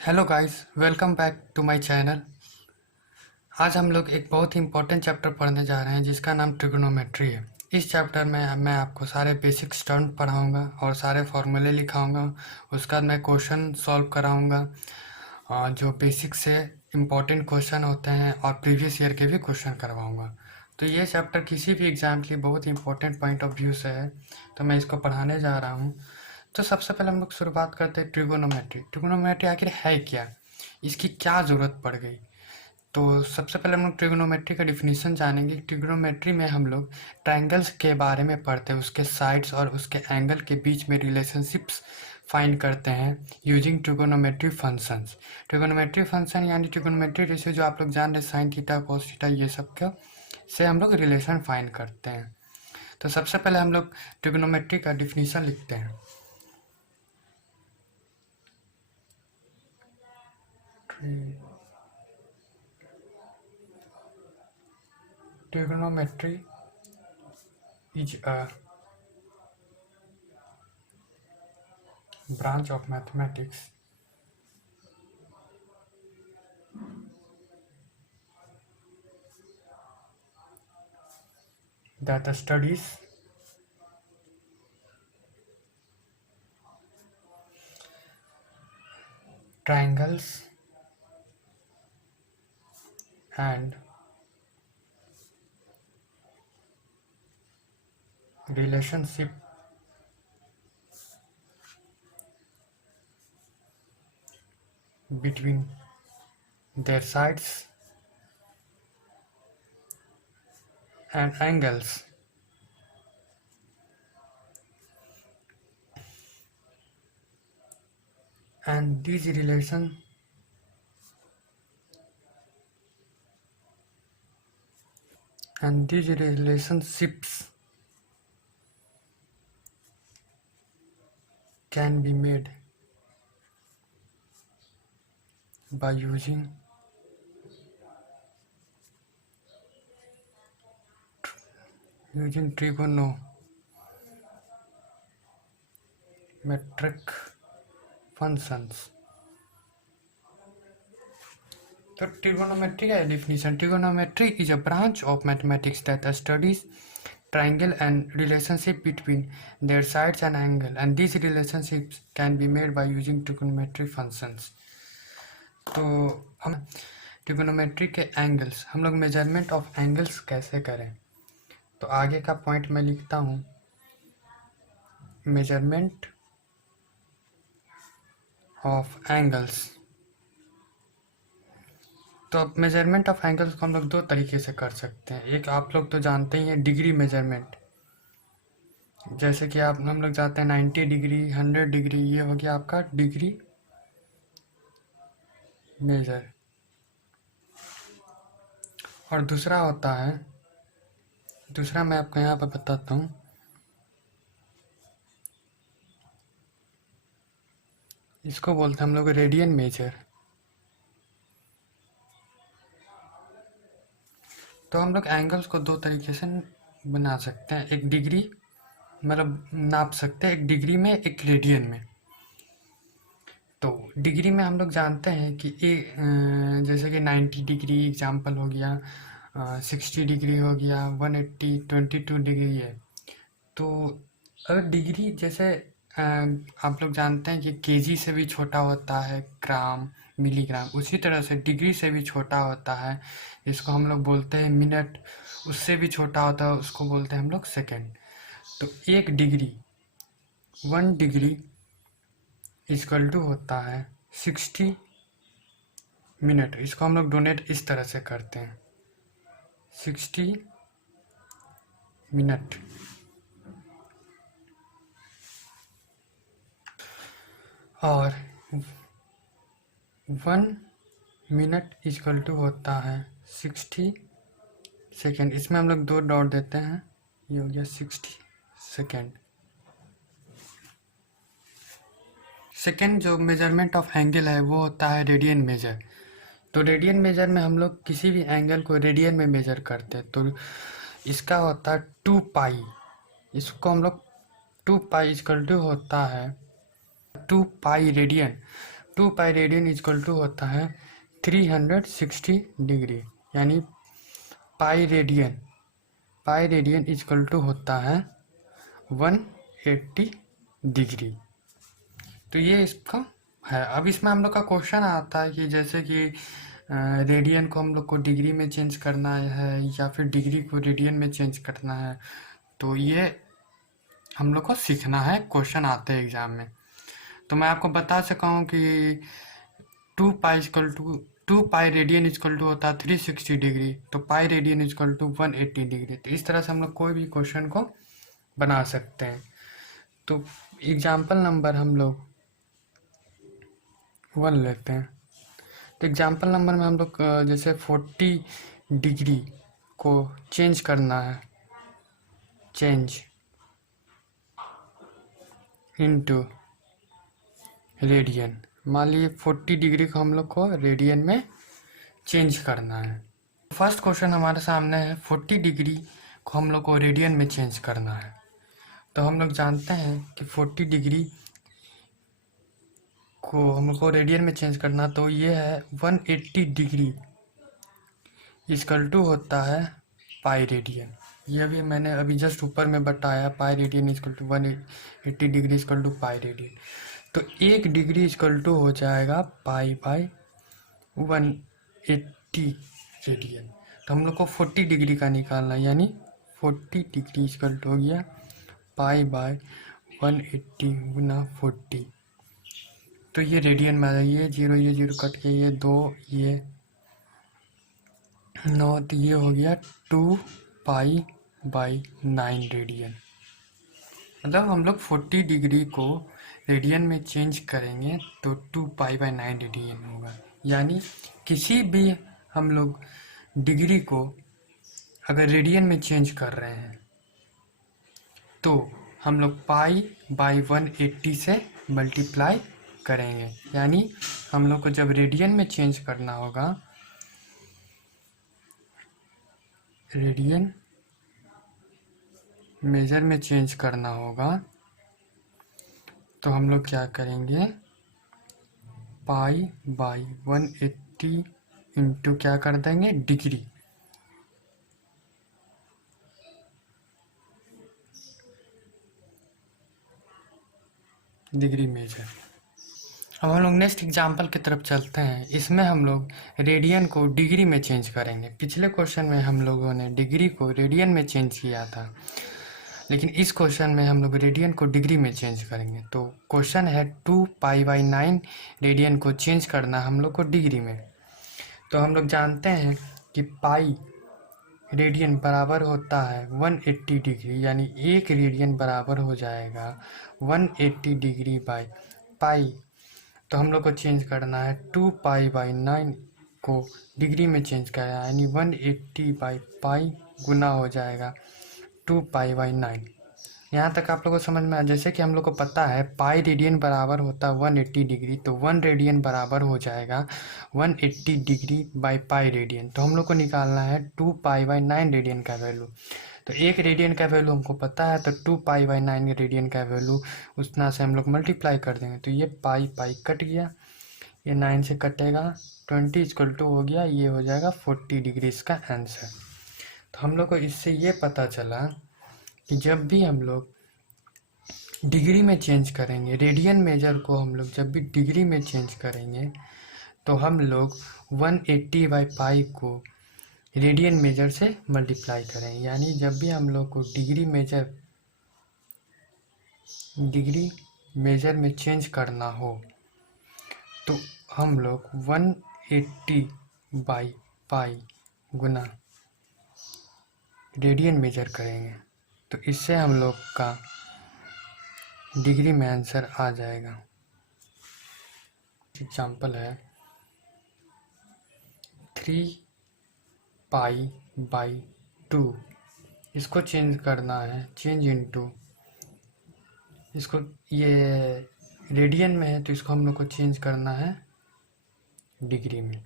Hello guys, welcome back to my channel. आज हम लोग एक बहुत ही इंपॉर्टेंट चैप्टर पढ़ने जा रहे हैं जिसका नाम ट्रिगोनोमेट्री है। इस चैप्टर में मैं आपको सारे बेसिक टर्म पढ़ाऊंगा और सारे फॉर्मूले लिखाऊंगा। उसके बाद मैं क्वेश्चन सॉल्व कराऊंगा और जो बेसिक से इम्पोर्टेंट क्वेश्चन होते हैं और प्रीवियस ईयर के भी क्वेश्चन करवाऊंगा। तो ये चैप्टर किसी भी एग्ज़ाम के लिए बहुत ही इंपॉर्टेंट पॉइंट ऑफ व्यू से है, तो मैं इसको पढ़ाने जा रहा हूँ। तो सबसे पहले हम लोग शुरुआत करते हैं ट्रिगोनोमेट्री। ट्रिगोनोमेट्री आखिर है क्या, इसकी क्या ज़रूरत पड़ गई? तो सबसे पहले हम लोग ट्रिगोनोमेट्री का डिफिनीशन जानेंगे। ट्रिगोनोमेट्री में हम लोग ट्रायंगल्स के बारे में पढ़ते हैं, उसके साइड्स और उसके एंगल के बीच में रिलेशनशिप्स फाइंड करते हैं using trigonometry functions. Trigonometry function यानी ट्रिगोनोमेट्री रेशियो जो आप लोग जान रहे, साइन थीटा कॉस थीटा, ये सब का से हम लोग रिलेशन फाइंड करते हैं। तो सबसे पहले हम लोग ट्रिगोनोमेट्री का डिफिनीशन लिखते हैं। Trigonometry is a branch of mathematics that studies triangles and relationship between their sides and angles. And these relationships can be made by using trigonometric functions. तो ट्रिगोनोमेट्री का definition, trigonometry is a branch of mathematics that studies triangle and relationship between their sides and angle, and these relationships can be made by using trigonometry functions. तो हम trigonometry के angles, हम लोग measurement of angles कैसे करें, तो आगे का पॉइंट मैं लिखता हूँ, मेजरमेंट ऑफ एंगल्स। तो अब मेजरमेंट ऑफ एंगल्स को हम लोग दो तरीके से कर सकते हैं। एक आप लोग तो जानते ही हैं, डिग्री मेजरमेंट, जैसे कि आप हम लोग जाते हैं 90 डिग्री 100 डिग्री, ये हो गया आपका डिग्री मेजर। और दूसरा होता है, दूसरा मैं आपको यहाँ पर बताता हूँ, इसको बोलते हैं हम लोग रेडियन मेजर। तो हम लोग एंगल्स को दो तरीके से बना सकते हैं, एक डिग्री मतलब नाप सकते हैं, एक डिग्री में एक रेडियन में। तो डिग्री में हम लोग जानते हैं कि जैसे कि 90 डिग्री एग्जाम्पल हो गया, 60 डिग्री हो गया, 180 22 डिग्री है। तो अगर डिग्री जैसे आप लोग जानते हैं कि केजी से भी छोटा होता है ग्राम मिलीग्राम, उसी तरह से डिग्री से भी छोटा होता है, इसको हम लोग बोलते हैं मिनट। उससे भी छोटा होता है, उसको बोलते हैं हम लोग सेकेंड। तो एक डिग्री 1 डिग्री इक्वल टू होता है 60 मिनट। इसको हम लोग डोनेट इस तरह से करते हैं, 60 मिनट। और 1 मिनट इक्वल टू होता है 60 सेकेंड। इसमें हम लोग 2 डॉट देते हैं, ये हो गया 60 सेकेंड। सेकेंड जो मेजरमेंट ऑफ एंगल है वो होता है रेडियन मेजर। तो रेडियन मेजर में हम लोग किसी भी एंगल को रेडियन में मेजर करते हैं। तो इसका होता है 2 पाई, इसको हम लोग 2 पाई इक्वल टू होता है 2 pi radian 2 pi radian equal to होता है 360 डिग्री, यानी पाई रेडियन इक्वल टू होता है 180 डिग्री। तो ये इसका है। अब इसमें हम लोग का क्वेश्चन आता है कि जैसे कि रेडियन को हम लोग को डिग्री में चेंज करना है या फिर डिग्री को रेडियन में चेंज करना है, तो ये हम लोग को सीखना है, क्वेश्चन आते हैं एग्जाम में। तो मैं आपको बता सका हूँ कि 2 पाई रेडियन इक्वल टू होता है 360 डिग्री, तो pi radian equal to 180 degree. तो इस तरह से हम लोग कोई भी क्वेश्चन को बना सकते हैं। तो एग्जाम्पल नंबर हम लोग 1 लेते हैं। तो एग्जाम्पल नंबर में हम लोग जैसे 40 डिग्री को चेंज करना है, चेंज इनटू रेडियन। मान लीजिए 40 डिग्री को हम लोग को रेडियन में चेंज करना है। फर्स्ट क्वेश्चन हमारे सामने है 40 डिग्री को हम लोग को रेडियन में चेंज करना है। तो हम लोग जानते हैं कि 40 डिग्री को हम लोग को रेडियन में चेंज करना, तो ये है 180 डिग्री इक्वल टू होता है पाई रेडियन। ये भी मैंने अभी जस्ट ऊपर में बताया, pi radian equal to 180 degree equal to pi radian. तो 1 डिग्री इक्वल टू हो जाएगा पाई बाई 180 रेडियन। तो हम लोग को 40 डिग्री का निकालना है, यानी 40 डिग्री इक्वल टू हो गया पाई बाय 180 गुना 40। तो ये रेडियन में आ जाए, ये 0 कट के ये 2 ये 9, तो ये हो गया 2 पाई बाई 9 रेडियन। मतलब हम लोग 40 डिग्री को रेडियन में चेंज करेंगे तो 2 पाई बाई 9 रेडियन होगा। यानी किसी भी हम लोग डिग्री को अगर रेडियन में चेंज कर रहे हैं तो हम लोग पाई बाई 180 से मल्टीप्लाई करेंगे। यानी हम लोग को जब रेडियन में चेंज करना होगा, रेडियन मेजर में चेंज करना होगा, तो हम लोग क्या करेंगे, पाई बाई 180 इंटू क्या कर देंगे, डिग्री। Degree major. अब हम लोग नेक्स्ट एग्जाम्पल की तरफ चलते हैं। इसमें हम लोग रेडियन को डिग्री में चेंज करेंगे। पिछले क्वेश्चन में हम लोगों ने डिग्री को रेडियन में चेंज किया था, लेकिन इस क्वेश्चन में हम लोग रेडियन को डिग्री में चेंज करेंगे। तो क्वेश्चन है 2 पाई बाई 9 रेडियन को चेंज करना हम लोग को डिग्री में। तो हम लोग जानते हैं कि पाई रेडियन बराबर होता है 180 डिग्री, यानी 1 रेडियन बराबर हो जाएगा 180 डिग्री बाई पाई। तो हम लोग को चेंज करना है 2 पाई बाई 9 को डिग्री में चेंज करना है, यानी 180 बाई पाई गुना हो जाएगा 2 पाई बाई 9। यहाँ तक आप लोगों को समझ में आया। जैसे कि हम लोग को पता है पाई रेडियन बराबर होता है 180 डिग्री, तो 1 रेडियन बराबर हो जाएगा 180 डिग्री बाई पाई रेडियन। तो हम लोग को निकालना है 2 पाई बाई 9 रेडियन का वैल्यू। तो 1 रेडियन का वैल्यू हमको पता है, तो 2 पाई बाई 9 रेडियन का वैल्यू उतना से हम लोग मल्टीप्लाई कर देंगे। तो ये पाई पाई कट गया, ये 9 से कटेगा, 20 इक्वल टू हो गया, ये हो जाएगा 40 डिग्री इसका आंसर। तो हम लोग को इससे ये पता चला कि जब भी हम लोग डिग्री में चेंज करेंगे, रेडियन मेजर को हम लोग जब भी डिग्री में चेंज करेंगे, तो हम लोग 180 बाई पाई को रेडियन मेजर से मल्टीप्लाई करेंगे। यानी जब भी हम लोग को डिग्री मेजर में चेंज करना हो, तो हम लोग 180 by pi Guna radian major करेंगे। तो इससे हम लोग का डिग्री में आंसर आ जाएगा। एग्जाम्पल है 3 पाई बाई 2, इसको चेंज करना है, चेंज इनटू, इसको ये रेडियन में है तो इसको हम लोग को चेंज करना है डिग्री में।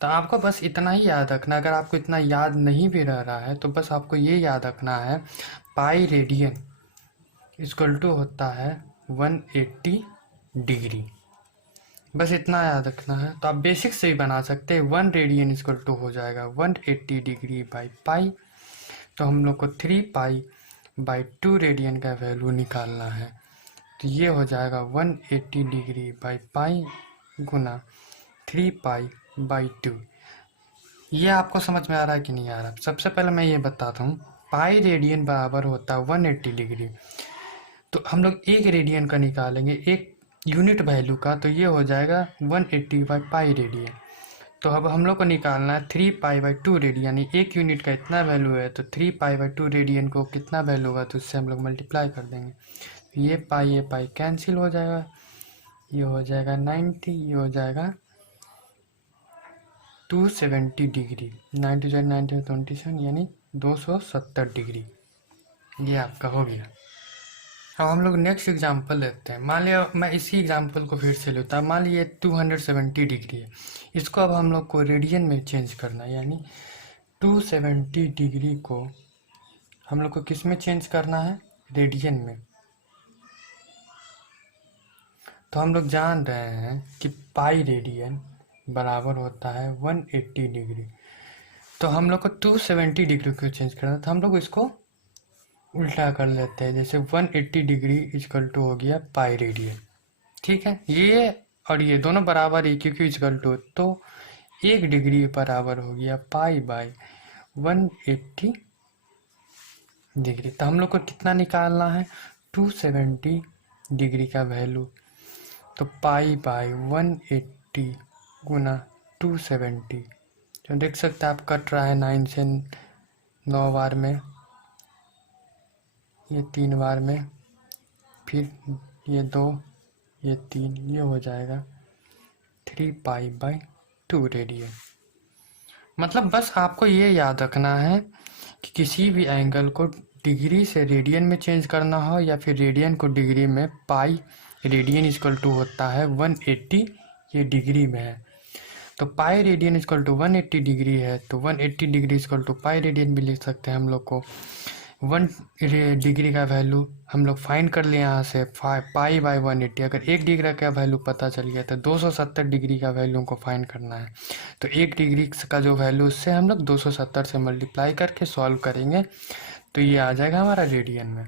तो आपको बस इतना ही याद रखना। अगर आपको इतना याद नहीं भी रह रहा है तो बस आपको ये याद रखना है, पाई रेडियन इक्वल टू होता है 180 डिग्री बस इतना याद रखना है। तो आप बेसिक से ही बना सकते हैं। 1 रेडियन इक्वल टू हो जाएगा 180 डिग्री बाई पाई। तो हम लोग को 3 पाई बाई 2 रेडियन का वैल्यू निकालना है। तो ये हो जाएगा 180 degree by pi Guna 3 pi by 2। ये आपको समझ में आ रहा है कि नहीं आ रहा? सबसे पहले मैं ये बताता हूँ, पाई रेडियन बराबर होता है 180 डिग्री। तो हम लोग एक रेडियन का निकालेंगे, एक यूनिट वैल्यू का, तो ये हो जाएगा 180 बाई पाई रेडियन। तो अब हम लोग को निकालना है 3 पाई बाई 2 रेडियन, यानी एक यूनिट का इतना वैल्यू है, तो 3 पाई बाई 2 रेडियन को कितना वैल्यू होगा, तो उससे हम लोग मल्टीप्लाई कर देंगे। ये पाई कैंसिल हो जाएगा, ये हो जाएगा 90, ये हो जाएगा 270 डिग्री। 90 से 90 27 यानी 270 डिग्री। ये आपका हो गया। अब हम लोग नेक्स्ट एग्जांपल लेते हैं। मान लिया मैं इसी एग्जांपल को फिर से लेता हूँ। मान लिया 270 डिग्री है, इसको अब हम लोग को रेडियन में चेंज करना है, यानी 270 डिग्री को हम लोग को किस में चेंज करना है? रेडियन में। तो हम लोग जान रहे हैं कि पाई रेडियन बराबर होता है 180 डिग्री। तो हम लोग को 270 डिग्री को चेंज करना है, तो हम लोग इसको उल्टा कर लेते हैं। जैसे 180 डिग्री इक्वल टू हो गया पाई रेडियन, ठीक है। ये और ये दोनों बराबर ही, क्योंकि इक्वल टू, तो 1 डिग्री बराबर हो गया पाई बाई 180 डिग्री। तो हम लोग को कितना निकालना है? 270 डिग्री का वैल्यू। तो पाई बाई 180 गुना 270। तो देख सकते हैं आप, कट रहा है 9 से 9 बार में, ये 3 बार में, फिर ये 2, ये 3, ये हो जाएगा 3 पाई बाई 2 रेडियन। मतलब बस आपको ये याद रखना है कि किसी भी एंगल को डिग्री से रेडियन में चेंज करना हो, या फिर रेडियन को डिग्री में, पाई रेडियन इक्वल टू होता है 180, ये डिग्री में है। तो pi radian equal to 180 degree है, तो 180 degree equal to pi radian भी लिख सकते हैं। हम लोग को 1 डिग्री का वैल्यू हम लोग फाइंड कर लिए यहाँ से, पाई बाई 180। अगर 1 डिग्री का वैल्यू पता चल गया तो 270 डिग्री का वैल्यू को फाइंड करना है। तो 1 डिग्री का जो वैल्यू, उससे हम लोग 270 से मल्टीप्लाई करके सॉल्व करेंगे, तो ये आ जाएगा हमारा रेडियन में।